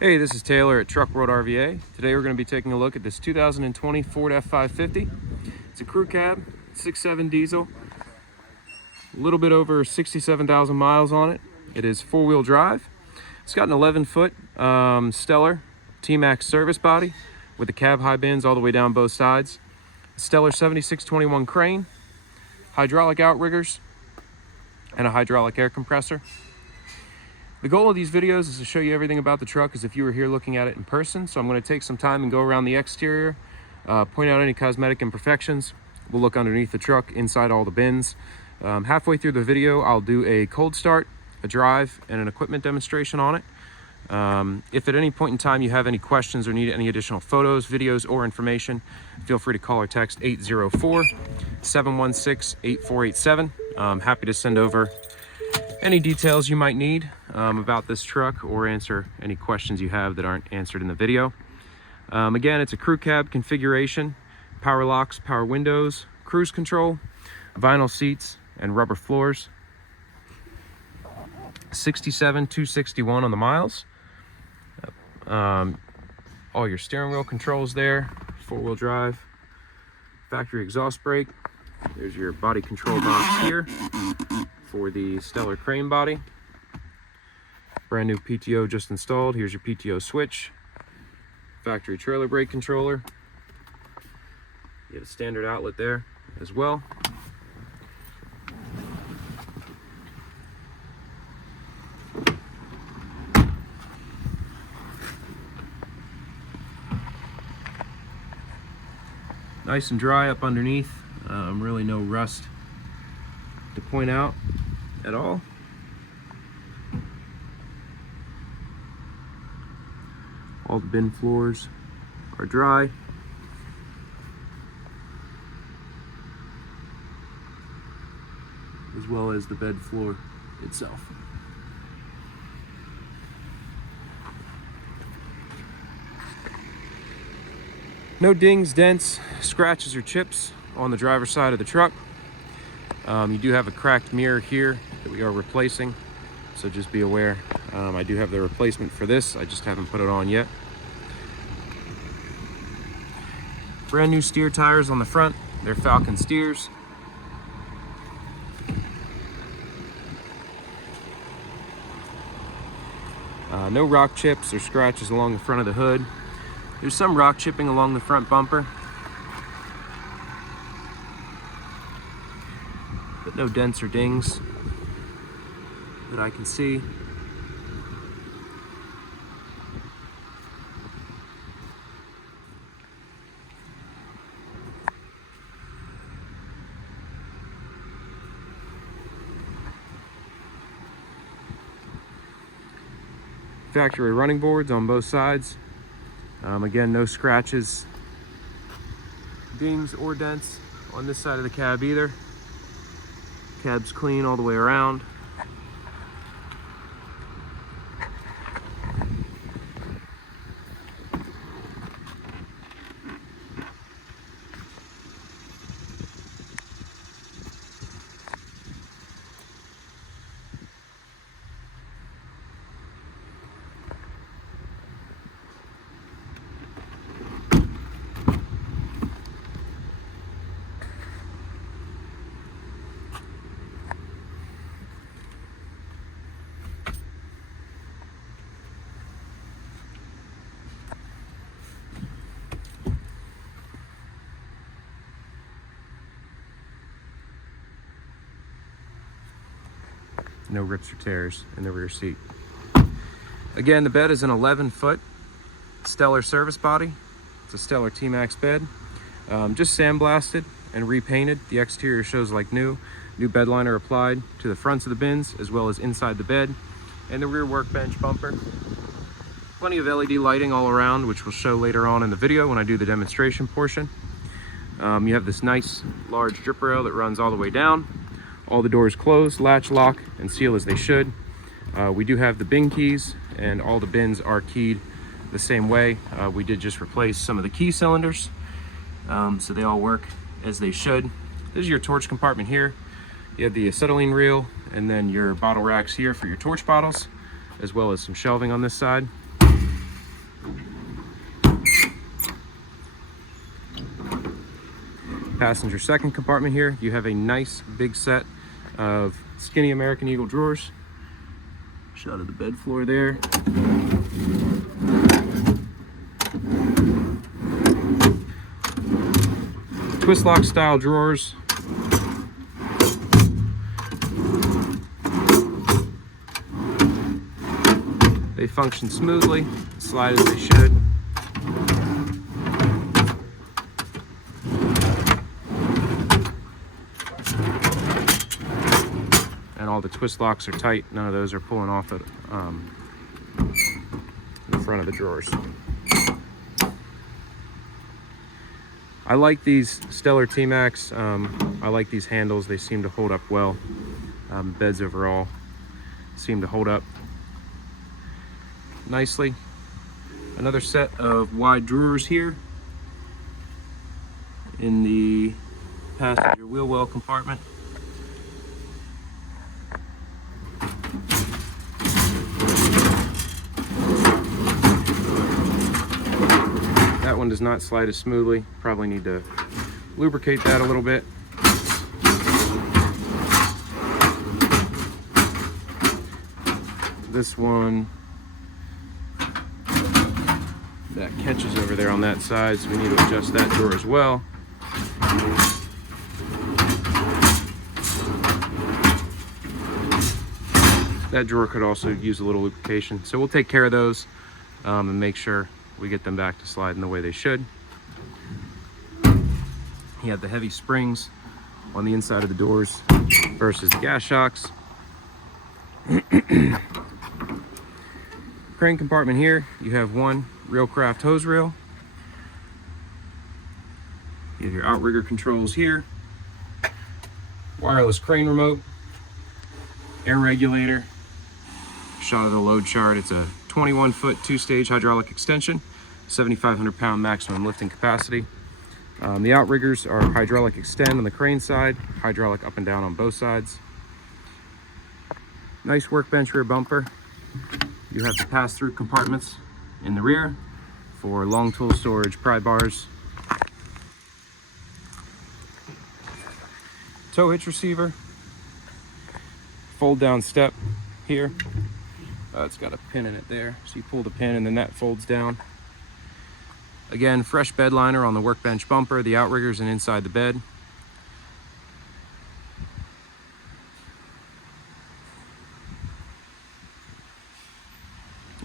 Hey, this is Taylor at Truck World RVA. Today we're going to be taking a look at this 2020 Ford F-550. It's a crew cab, 6.7 diesel, a little bit over 67,000 miles on it. It is four-wheel drive. It's got an 11-foot Stellar TMAX service body with the cab high bins all the way down both sides. Stellar 7621 crane, hydraulic outriggers, and a hydraulic air compressor. The goal of these videos is to show you everything about the truck as if you were here looking at it in person. So I'm going to take some time and go around the exterior, point out any cosmetic imperfections. We'll look underneath the truck, inside all the bins. Halfway through the video, I'll do a cold start, a drive, and an equipment demonstration on it. If at any point in time you have any questions or need any additional photos, videos, or information, feel free to call or text 804-716-8487. I'm happy to send over any details you might need about this truck or answer any questions you have that aren't answered in the video. Again, it's a crew cab configuration, power locks, power windows, cruise control, vinyl seats, and rubber floors. 67,261 on the miles. All your steering wheel controls there, four-wheel drive, factory exhaust brake. There's your body control box here for the Stellar crane body. Brand new PTO just installed. Here's your PTO switch, factory trailer brake controller. You have a standard outlet there as well. Nice and dry up underneath. Really no rust to point out at all. All the bin floors are dry. As well as the bed floor itself. No dings, dents, scratches, or chips on the driver's side of the truck. You do have a cracked mirror here that we are replacing, so just be aware. I do have the replacement for this, I just haven't put it on yet. Brand new steer tires on the front. They're Falcon steers. No rock chips or scratches along the front of the hood. There's some rock chipping along the front bumper, but no dents or dings that I can see. Factory running boards on both sides. Again, no scratches, dings, or dents on this side of the cab either. Cab's clean all the way around. No rips or tears in the rear seat. Again, the bed is an 11-foot Stellar service body. It's a Stellar TMAX bed. Just sandblasted and repainted. The exterior shows like new. New bed liner applied to the fronts of the bins as well as inside the bed and the rear workbench bumper. Plenty of LED lighting all around, which we'll show later on in the video when I do the demonstration portion. You have this nice large drip rail that runs all the way down. All the doors close, latch, lock, and seal as they should. We do have the bin keys, and all the bins are keyed the same way. We did just replace some of the key cylinders, so they all work as they should. This is your torch compartment here. You have the acetylene reel, and then your bottle racks here for your torch bottles, as well as some shelving on this side. Passenger second compartment here, you have a nice big set of skinny American Eagle drawers. Shot of the bed floor there. Twist lock style drawers. They function smoothly, slide as they should. And all the twist locks are tight. None of those are pulling off at the front of the drawers. I like these Stellar TMAX. I like these handles. They seem to hold up well. Beds overall seem to hold up nicely. Another set of wide drawers here in the passenger wheel well compartment. That one does not slide as smoothly. Probably need to lubricate that a little bit. This one, that catches over there on that side, so we need to adjust that drawer as well. That drawer could also use a little lubrication, so we'll take care of those and make sure we get them back to sliding the way they should. You have the heavy springs on the inside of the doors versus the gas shocks. Crane compartment here, you have one Railcraft hose reel. You have your outrigger controls here, wireless crane remote, air regulator, shot of the load chart. It's a 21-foot two-stage hydraulic extension, 7,500 pound maximum lifting capacity. The outriggers are hydraulic extend on the crane side, hydraulic up and down on both sides. Nice workbench rear bumper. You have the pass-through compartments in the rear for long tool storage, pry bars. Tow hitch receiver. Fold down step here. It's got a pin in it there, so you pull the pin and then that folds down. Again, fresh bed liner on the workbench bumper, the outriggers and inside the bed.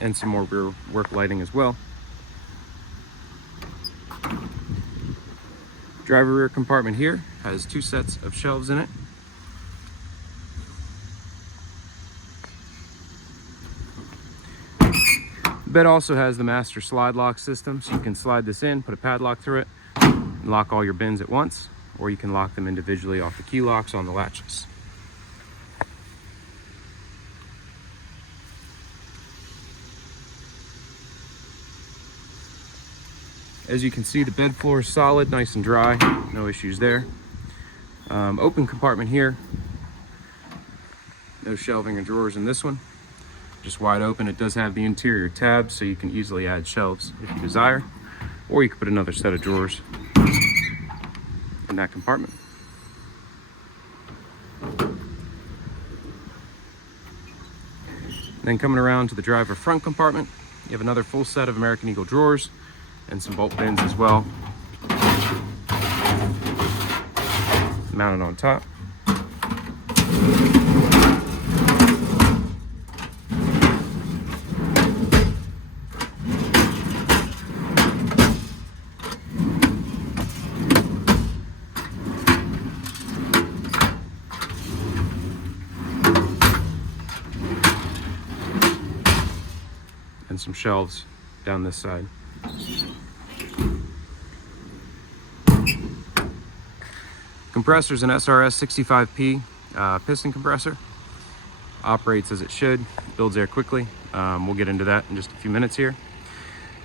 And some more rear work lighting as well. Driver rear compartment here has two sets of shelves in it. The bed also has the master slide lock system, so you can slide this in, put a padlock through it, and lock all your bins at once, or you can lock them individually off the key locks on the latches. As you can see, the bed floor is solid, nice and dry, no issues there. Open compartment here. No shelving or drawers in this one. Just wide open. It does have the interior tabs, so you can easily add shelves if you desire, or you can put another set of drawers in that compartment. Then coming around to the driver front compartment, you have another full set of American Eagle drawers and some bolt bins as well, mounted on top. And some shelves down this side. Compressor's an SRS 65P piston compressor. Operates as it should, builds air quickly. We'll get into that in just a few minutes here.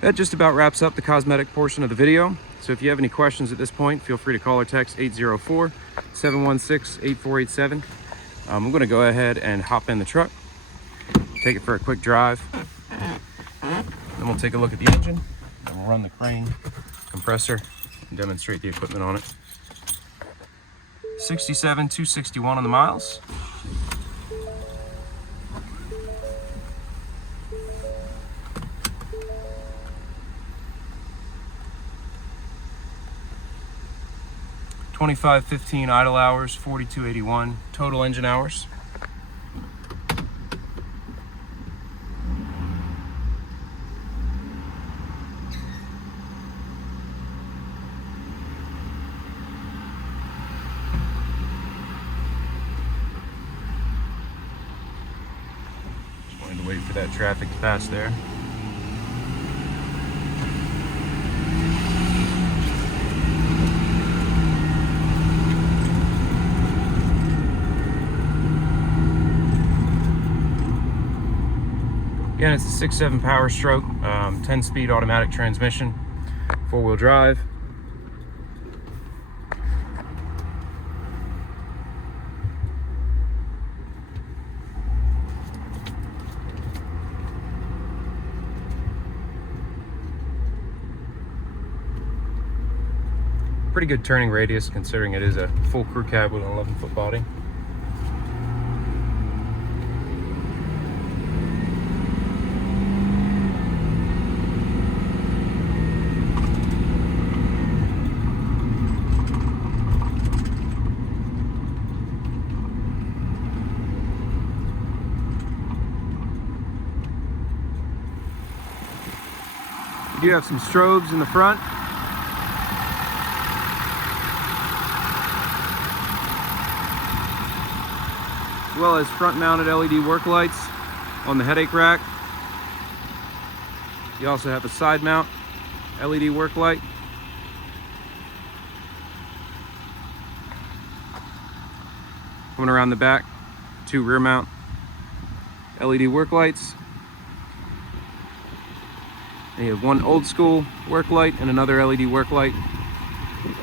That just about wraps up the cosmetic portion of the video. So if you have any questions at this point, feel free to call or text 804-716-8487. I'm going to go ahead and hop in the truck, take it for a quick drive. Then we'll take a look at the engine, and we'll run the crane compressor and demonstrate the equipment on it. 67,261 on the miles. $25.15 idle hours, 42.81 total engine hours. Just wanted to wait for that traffic to pass there. Again, it's a 6.7 power stroke, 10-speed automatic transmission, 4-wheel drive. Pretty good turning radius considering it is a full crew cab with an 11-foot body. You do have some strobes in the front. As well as front-mounted LED work lights on the headache rack. You also have a side mount LED work light. Coming around the back, 2 rear mount LED work lights. And you have 1 old school work light and another LED work light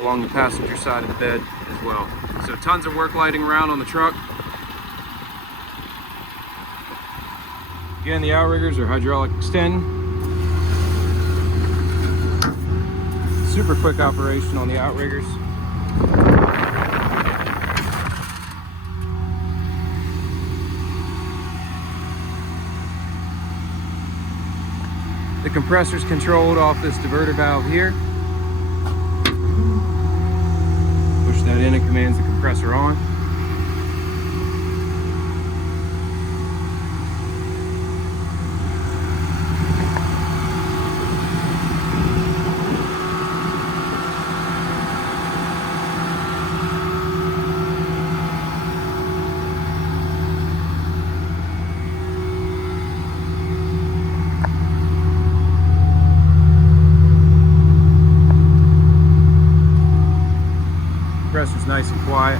along the passenger side of the bed as well. So tons of work lighting around on the truck. Again, the outriggers are hydraulic extend. Super quick operation on the outriggers. The compressor is controlled off this diverter valve here. Push that in, it commands the compressor on. Compressor's nice and quiet.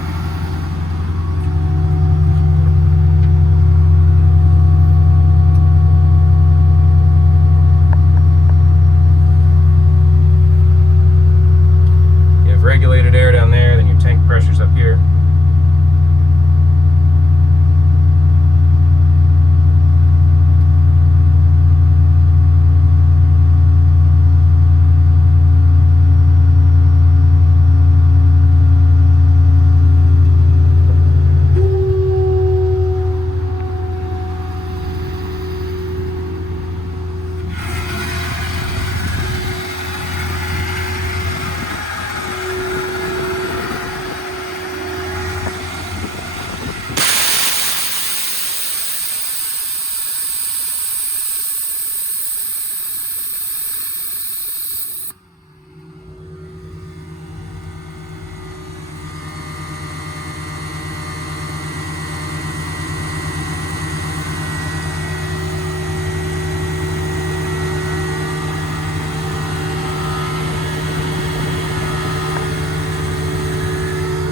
You have regulated air down there, then your tank pressure's up here.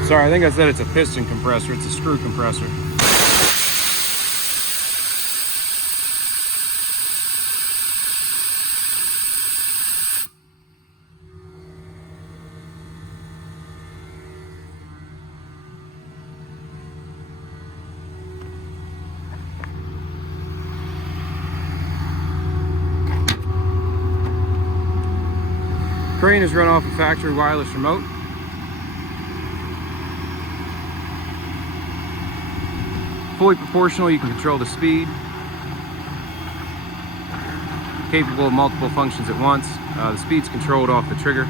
Sorry, I think I said it's a piston compressor. It's a screw compressor. Crane is run off a factory wireless remote. Fully proportional, you can control the speed. Capable of multiple functions at once. The speed's controlled off the trigger.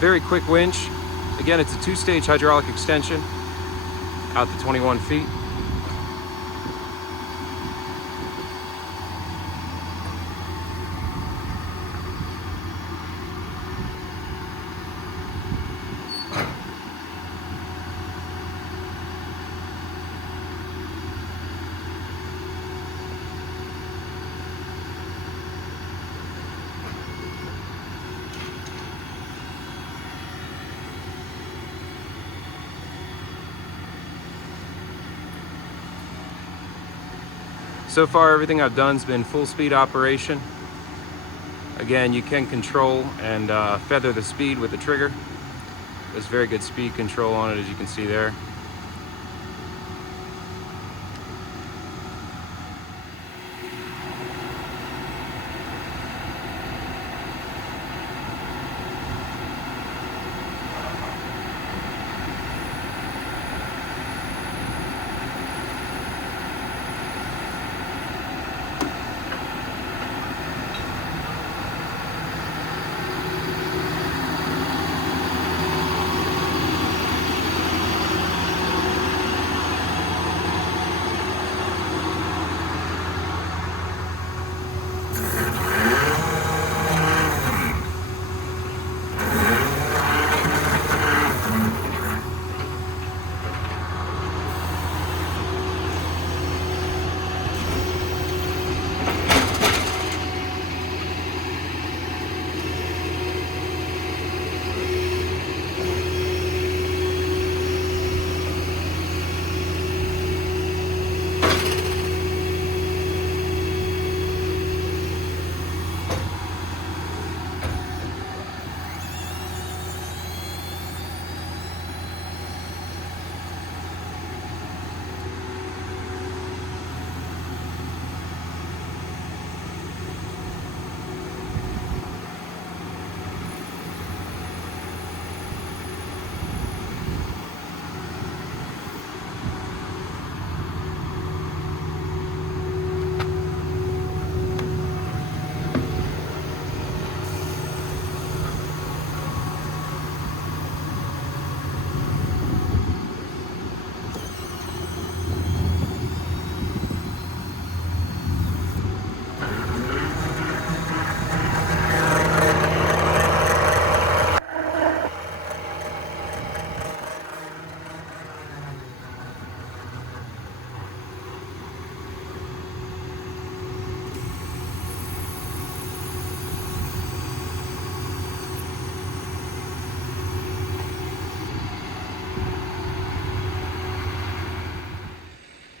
Very quick winch. Again, it's a 2-stage hydraulic extension out to 21 feet. So far, everything I've done has been full speed operation. Again, you can control and feather the speed with the trigger. There's very good speed control on it, as you can see there.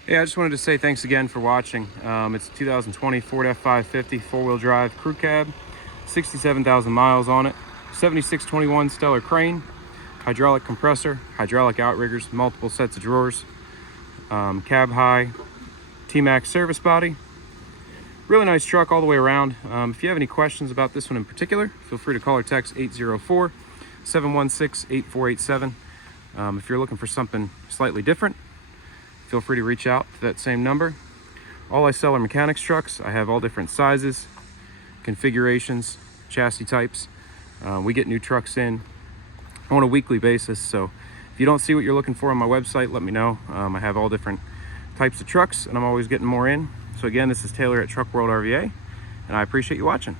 Yeah, I just wanted to say thanks again for watching. It's a 2020 Ford F-550 four-wheel drive crew cab, 67,000 miles on it, 7621 Stellar crane, hydraulic compressor, hydraulic outriggers, multiple sets of drawers, cab high, TMAX service body. Really nice truck all the way around. If you have any questions about this one in particular, feel free to call or text 804-716-8487. If you're looking for something slightly different, feel free to reach out to that same number. All I sell are mechanics trucks. I have all different sizes, configurations, chassis types. We get new trucks in on a weekly basis, so if you don't see what you're looking for on my website, let me know. I have all different types of trucks, and I'm always getting more in. So again, this is Taylor at Truck World RVA, and I appreciate you watching.